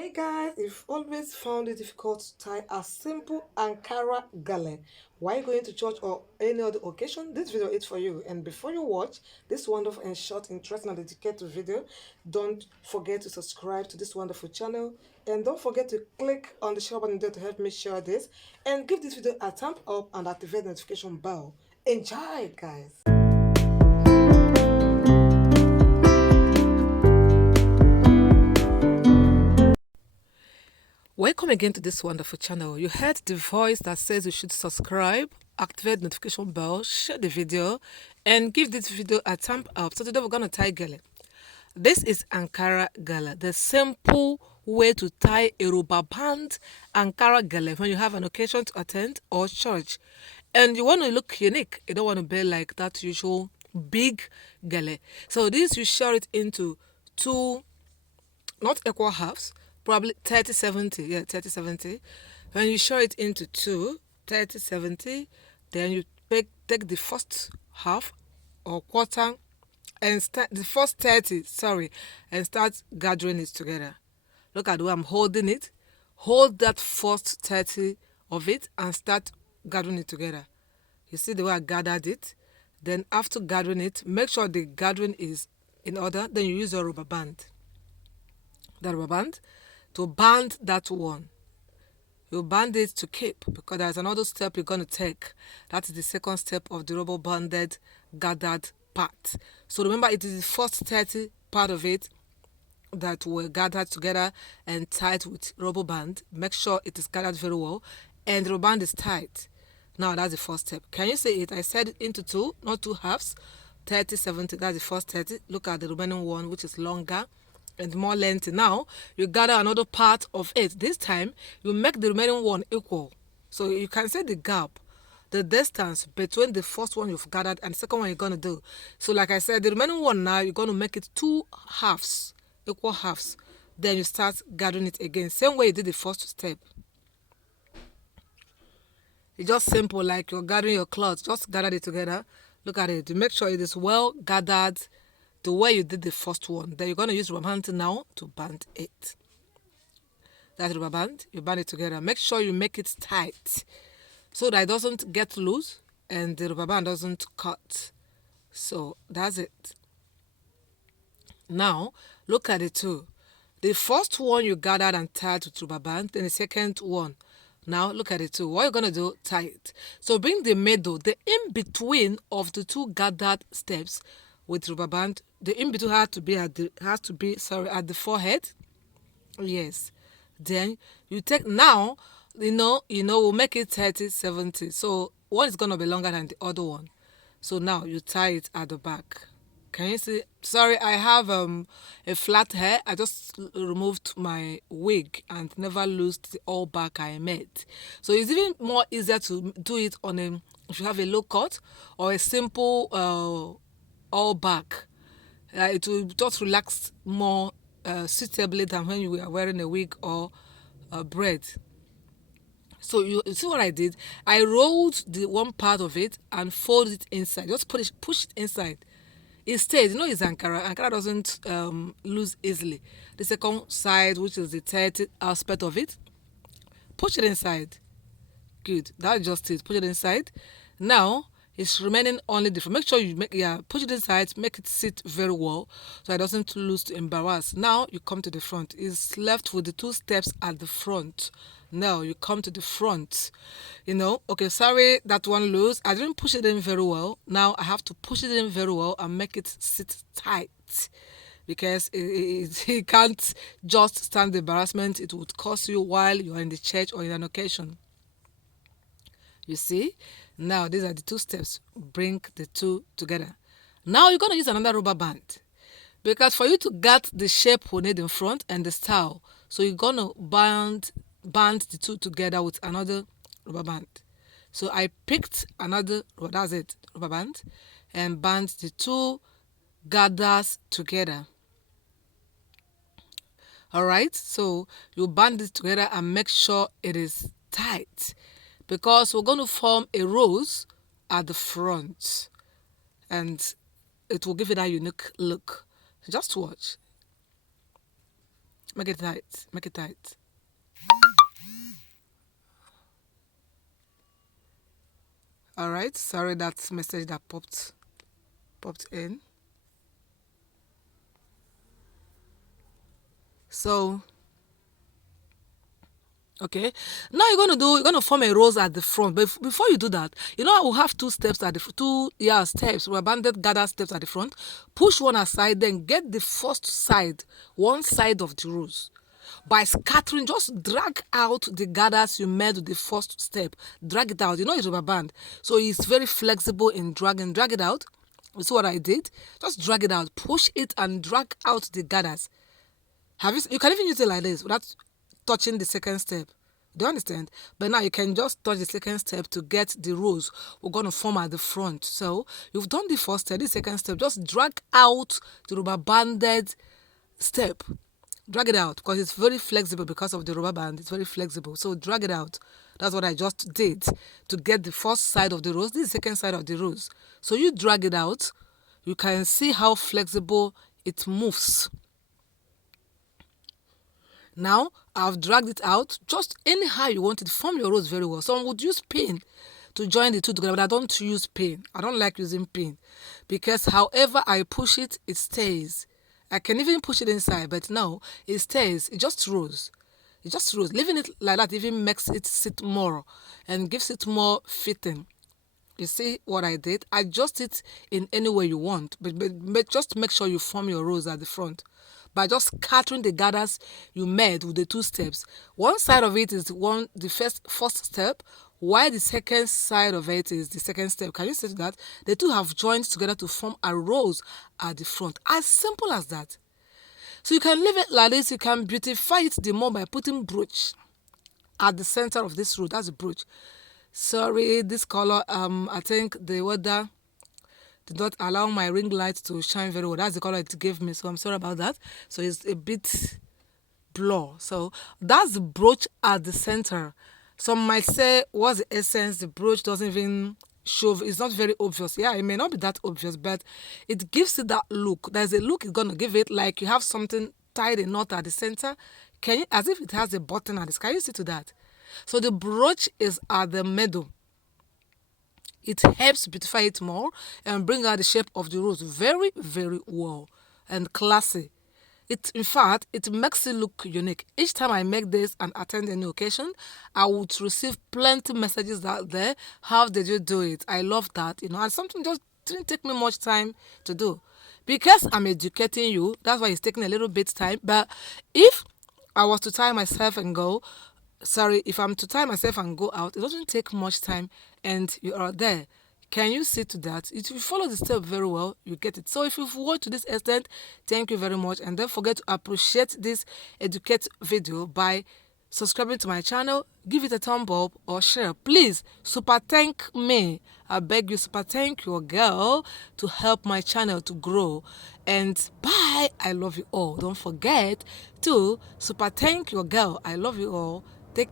Hey guys, if you've always found it difficult to tie a simple Ankara gele while going to church or any other occasion, this video is for you. And before you watch this wonderful and short, interesting and educative video, don't forget to subscribe to this wonderful channel and don't forget to click on the share button there to help me share this and give this video a thumb up and activate the notification bell. Enjoy, guys! Welcome again to this wonderful channel. You heard the voice that says you should subscribe, activate the notification bell, share the video, and give this video a thumb up. So today we're going to tie gele. This is Ankara gele, the simple way to tie a rubber band Ankara gele when you have an occasion to attend or church. And you want to look unique. You don't want to be like that usual big gele. So this, you share it into two not equal halves, probably 30-70, yeah, 30-70. When you share it into two, 30-70, then you take the first half or quarter and start the first 30, sorry, and start gathering it together. Look at the way I'm holding it. Hold that first 30 of it and start gathering it together. You see the way I gathered it? Then after gathering it, make sure the gathering is in order. Then you use your rubber band. The rubber band to band that one. You band it to keep because there's another step you're going to take. That is the second step of the rubber banded gathered part. So remember, it is the first 30 part of it that were gathered together and tied with rubber band. Make sure it is gathered very well and the rubber band is tight. Now that's the first step. Can you see it? I said it into two, not two halves. 30-70, that's the first 30. Look at the remaining one, which is longer and more lengthy. Now you gather another part of it. This time you make the remaining one equal, so you can see the gap, the distance between the first one you've gathered and the second one you're going to do. So like I said, the remaining one, now you're going to make it two halves, equal halves. Then you start gathering it again, same way you did the first step. It's just simple, like you're gathering your clothes. Just gather it together. Look at it to make sure it is well gathered the way you did the first one. Then you're going to use rubber band now to band it. That rubber band, you band it together. Make sure you make it tight so that it doesn't get loose and the rubber band doesn't cut. So that's it. Now look at the two. The first one you gathered and tied with rubber band, then the second one. Now look at it too. What you're gonna do, tie it. So bring the middle, the in between of the two gathered steps with rubber band. The in between has to be at the forehead. Yes. Then you take now, we'll make it 30-70. So one is gonna be longer than the other one. So now you tie it at the back. Can you see? Sorry, I have a flat hair. I just removed my wig and never lost the all back I made. So it's even more easier to do it on if you have a low cut or a simple all back. It will just relax more suitably than when you are wearing a wig or a braid. So you see what I did? I rolled the one part of it and folded it inside. Just push it inside. It stays. It's Ankara. Ankara doesn't lose easily. The second side, which is the 30 aspect of it, push it inside. Good. That's just it. Put it inside. Now it's remaining only different. Make sure you push it inside, make it sit very well so it doesn't lose to embarrass. Now you come to the front. It's left with the two steps at the front. Now you come to the front. Okay, sorry, that one loose. I didn't push it in very well. Now I have to push it in very well and make it sit tight because it can't just stand the embarrassment it would cause you while you're in the church or in an occasion. You see? Now these are the two steps. Bring the two together. Now you're going to use another rubber band because for you to get the shape we need in front and the style, so you're going to band the two together with another rubber band. So I picked another, that's it, rubber band, and band the two gathers together. Alright, so you band it together and make sure it is tight because we're going to form a rose at the front and it will give it a unique look. Just watch. Make it tight. Make it tight. All right. Sorry, that message that popped in. So okay, now you're gonna form a rose at the front. But before you do that, I will have two steps at the two steps, rubber banded gather steps at the front. Push one aside, then get the first side, one side of the rose. By scattering, just drag out the gathers you made with the first step. Drag it out. It's rubber band, so it's very flexible in dragging. Drag it out. You see what I did? Just drag it out, push it, and drag out the gathers. You can even use it like this without touching the second step. Do you understand? But now you can just touch the second step to get the rows we're going to form at the front. So you've done the first step, the second step. Just drag out the rubber banded step. Drag it out because it's very flexible because of the rubber band. It's very flexible. So drag it out. That's what I just did to get the first side of the rose. This is the second side of the rose. So you drag it out. You can see how flexible it moves. Now, I've dragged it out just anyhow you want it. Form your rose very well. Some would use pin to join the two together, but I don't use pin. I don't like using pin because however I push it, it stays. I can even push it inside, but no, it stays. It just rolls. It just rolls. Leaving it like that even makes it sit more and gives it more fitting. You see what I did? Adjust it in any way you want, but just make sure you form your rose at the front by just scattering the gathers you made with the two steps. One side of it is the first step, while the second side of it is the second step. Can you see that? The two have joined together to form a rose at the front. As simple as that. So you can leave it like this. You can beautify it the more by putting brooch at the center of this rose. That's a brooch. Sorry, this color, I think the weather did not allow my ring light to shine very well. That's the color it gave me, so I'm sorry about that. So it's a bit blur. So that's the brooch at the center. Some might say, what's the essence? The brooch doesn't even show. It's not very obvious. Yeah, it may not be that obvious, but it gives it that look. There's a look it's gonna give it, like you have something tied a knot at the center. Can you, as if it has a button at this? Can you see to that? So the brooch is at the middle. It helps beautify it more and bring out the shape of the rose very, very well and classy. In fact, it makes it look unique. Each time I make this and attend any occasion, I would receive plenty messages out there. How did you do it? I love that, and something just didn't take me much time to do. Because I'm educating you, that's why it's taking a little bit time. But if I was to tie myself and go, if I'm to tie myself and go out, it doesn't take much time and you are there. Can you see to that? If you follow the step very well, you get it. So if you've watched to this extent, thank you very much. And don't forget to appreciate this educate video by subscribing to my channel, give it a thumb up or share. Please, super thank me. I beg you, super thank your girl to help my channel to grow. And bye. I love you all. Don't forget to super thank your girl. I love you all. Take